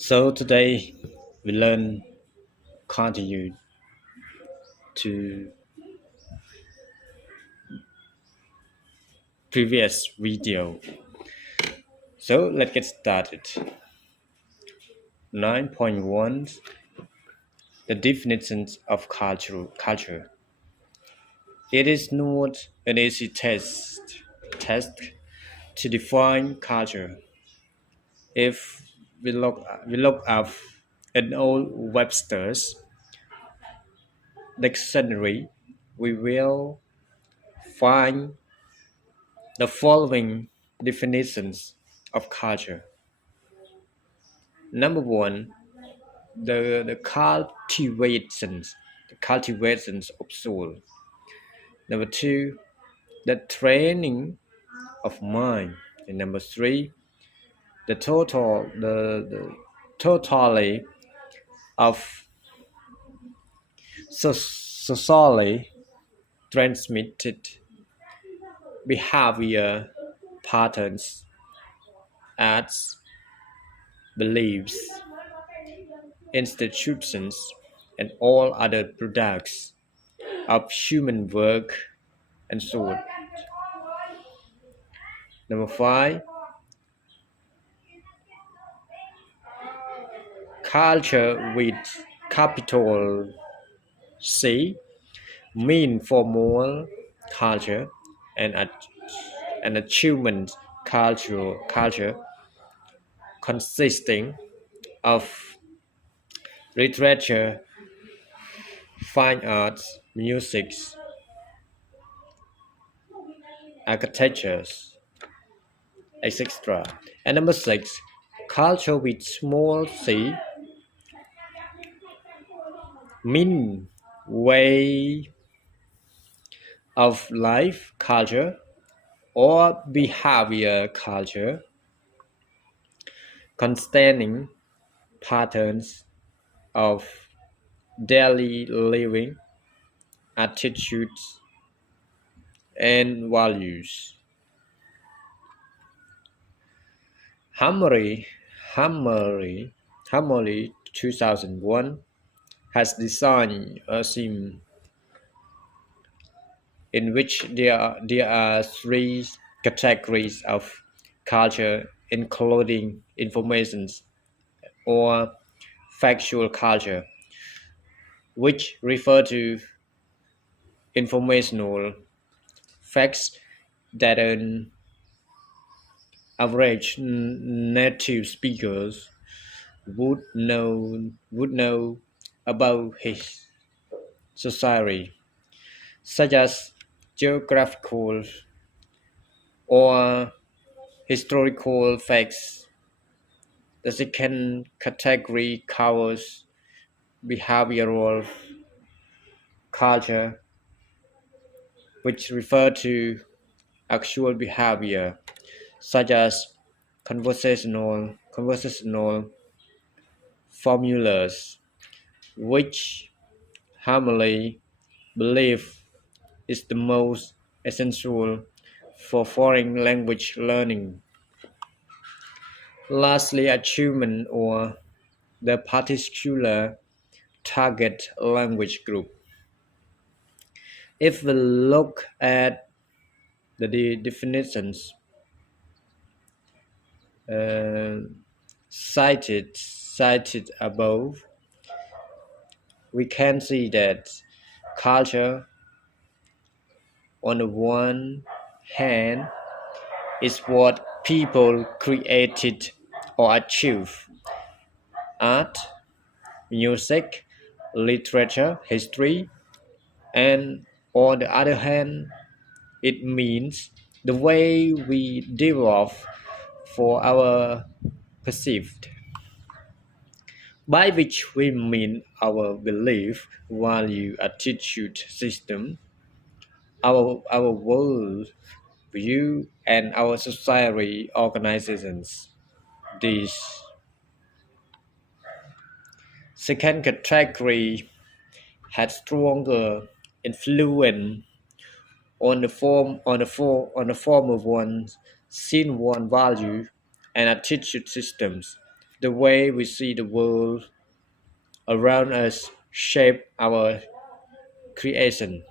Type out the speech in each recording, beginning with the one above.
So today we learn continue to previous video. So let's get started. 9.1 The definitions of culture. It is not an easy task to define culture. If we look up an old Webster's dictionary, we will find the following definitions of culture. Number one, the cultivations of soul. Number two, the training of mind. And number three, the totally of socially transmitted behavior patterns as beliefs, institutions, and all other products of human work and so on. Number five, culture with capital C mean formal culture and an achievement culture consisting of literature, fine arts, music, architectures, etc. And number six, culture with small c mean way of life culture or behavior culture containing patterns of daily living, attitudes, and values. Hamari, Hamari, Hamari 2001 has designed a sim in which there are three categories of culture, including information or factual culture, which refer to informational facts that an average native speakers would know about his society, such as geographical or historical facts. The second category covers behavioral culture, which refer to actual behavior, such as conversational formulas, which Hammerly believe is the most essential for foreign language learning. Lastly, achievement or the particular target language group. If we look at the definitions uh, cited above, we can see that culture, on the one hand, is what people created or achieved. Art, music, literature, history, and on the other hand, it means the way we develop for our perceived, by which we mean our belief, value, attitude system, our world view, and our society organizations. This second category had stronger influence on the former one, seen one value and attitude systems, The way we see the world around us shape our creation.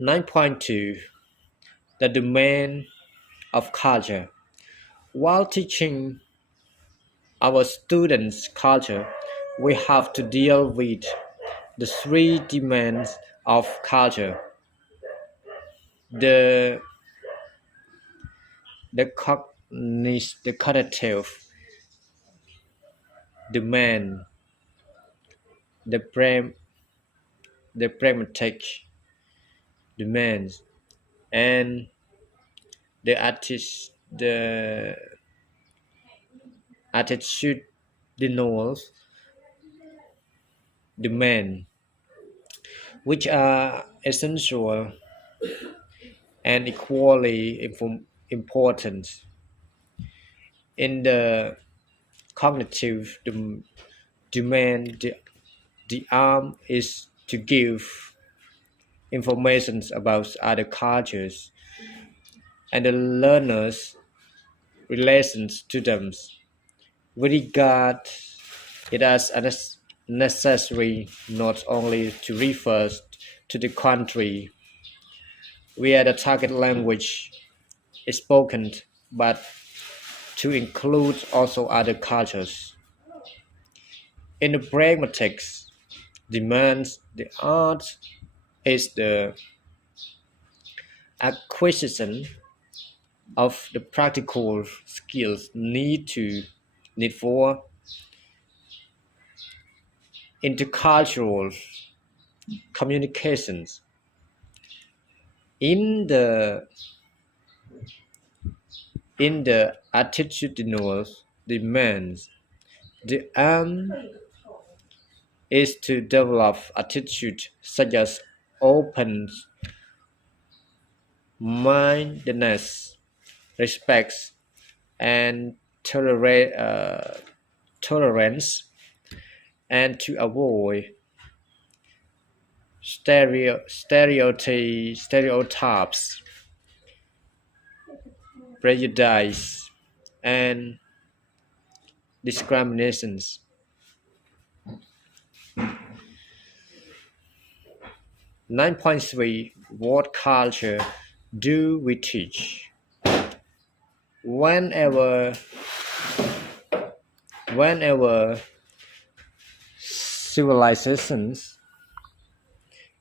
9.2 The domain of culture. While teaching our students culture, we have to deal with the three demands of culture: the the cognitive demand, the the pragmatic demands, and the attitudinal demand, which are essential and equally important. In the cognitive demand, the aim is to give information about other cultures and the learner's relations to them. We regard it as necessary not only to refer to the country where the target language is spoken, but to include also other cultures. In the pragmatic demands, the art is the acquisition of the practical skills need for intercultural communications. In the attitudinal demands, the aim is to develop attitudes such as open mindedness, respect, and tolerance, and to avoid stereotypes, prejudice, and discriminations. 9.3 What culture do we teach? Whenever whenever civilizations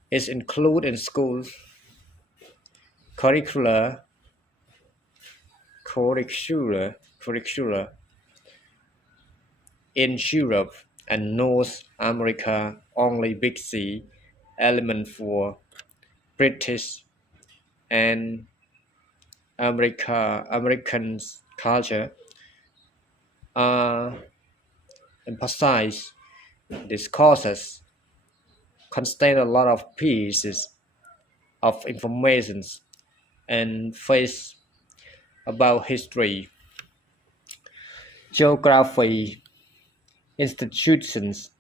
is included in schools curricula curricula in Europe and North America, only Big C element for British and American culture are emphasized. These courses contain a lot of pieces of information and facts about history, geography, institutions,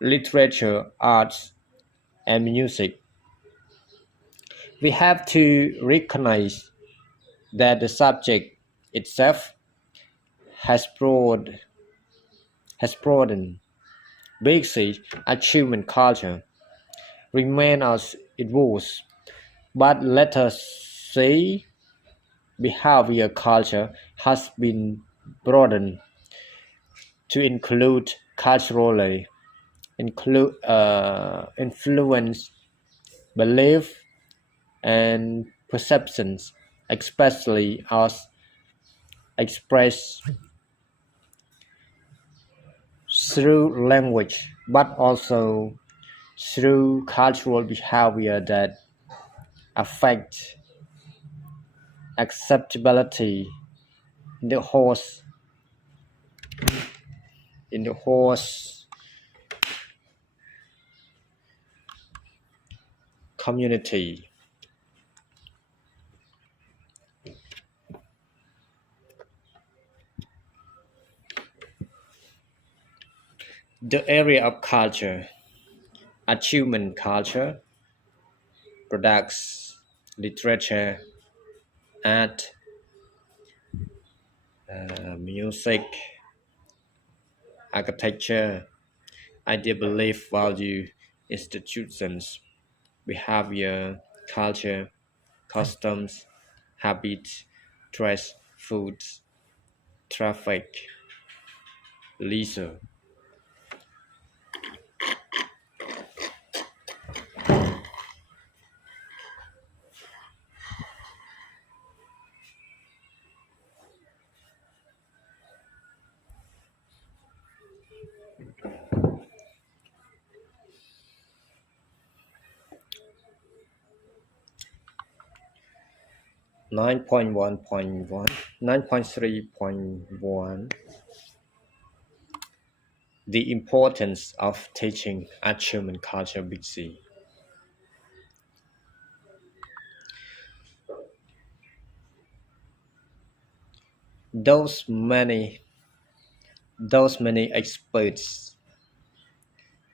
literature, arts, and music. We have to recognize that the subject itself has broadened. Basic achievement culture remain as it was, but let us say behavior culture has been broadened to include culturally influence, belief, and perceptions, especially as expressed through language, but also through cultural behavior that affect acceptability in the host in the host community. The area of culture, achievement culture, products, literature, art, music, architecture, idea, belief, value, institutions, behavior, culture, customs, habits, dress, foods, traffic, leisure. 9.1.1, 9.3.1. The importance of teaching achievement culture big C. Those many those many experts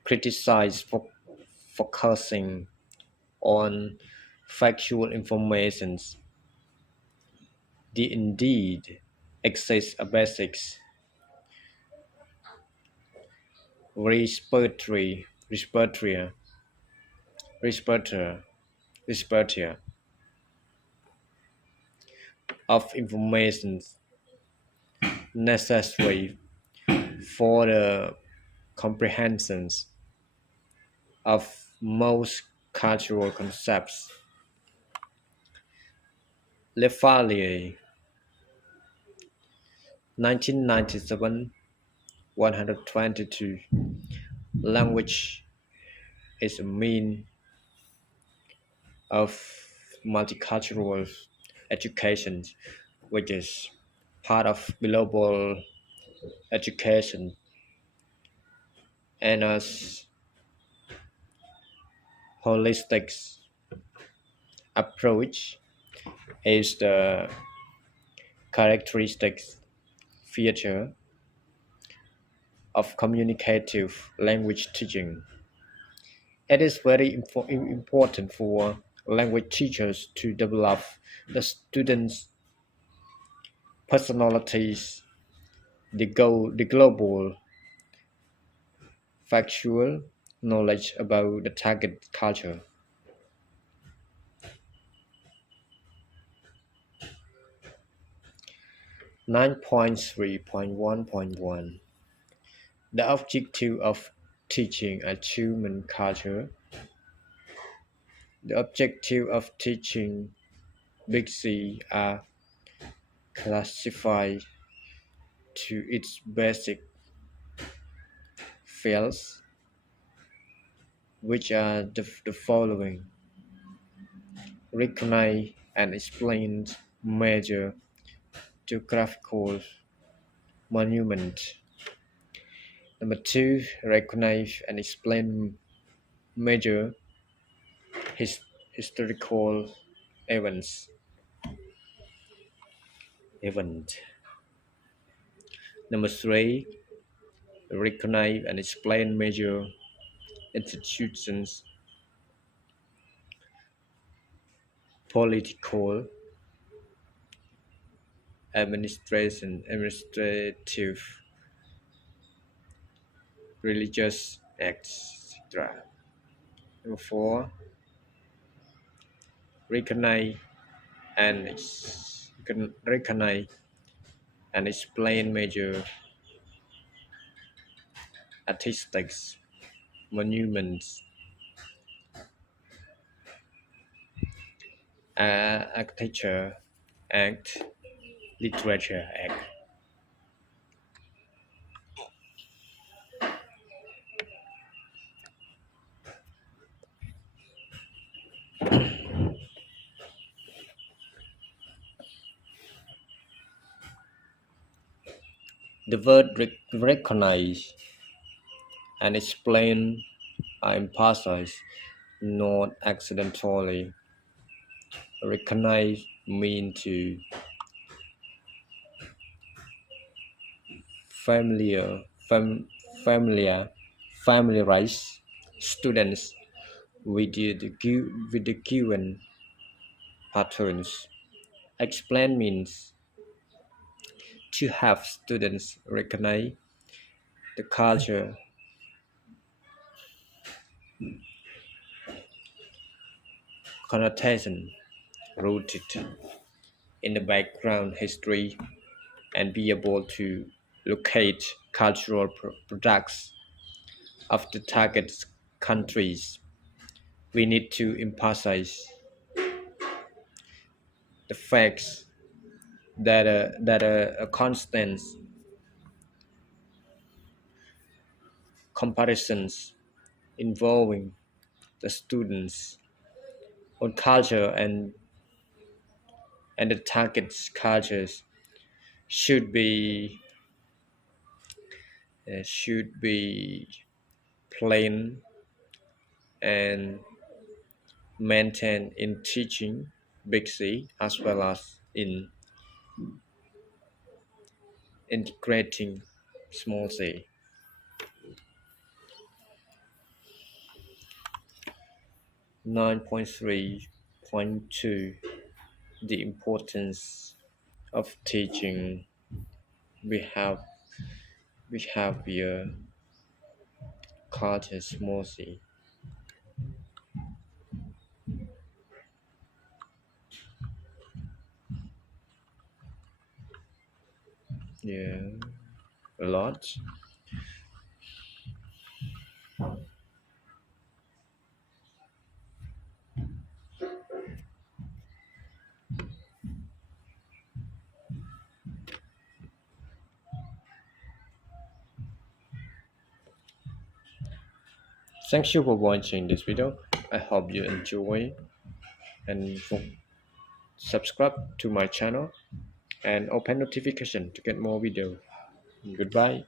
criticize for focusing on factual information. The indeed exists a basics respiratory respiratory respiratory respiratory of information necessary for the comprehension of most cultural concepts. Lefalier, 1997, 122. Language is a mean of multicultural education, which is part of global education and as holistic approach is the characteristic feature of communicative language teaching. It is very important for language teachers to develop the students' personalities, the global factual knowledge about the target culture. 9.3.1.1. The objective of teaching achievement culture. The objective of teaching Big C are classified to its basic fields, which are the following: recognize and explain major geographical monuments. Number two, recognize and explain major historical events. Event. Number three, recognize and explain major institutions, political, administrative, religious, etc. Number four, recognize and recognize and explain major artistic monuments, architecture act, literature act. The word recognize and explain are emphasized, not accidentally. Recognize mean to familiar, familiar, familiarize students with with the given patterns. Explain means to have students recognize the culture connotation rooted in the background history and be able to locate cultural products of the target countries. We need to emphasize the facts that a constant comparisons involving the students on culture and the target cultures should be should be plain and maintained in teaching big C as well as in integrating small c. 9.3.2 The importance of teaching behav- behavior culture small c. Yeah, a lot. Thank you for watching this video. I hope you enjoy and subscribe to my channel and open notification to get more video. Goodbye.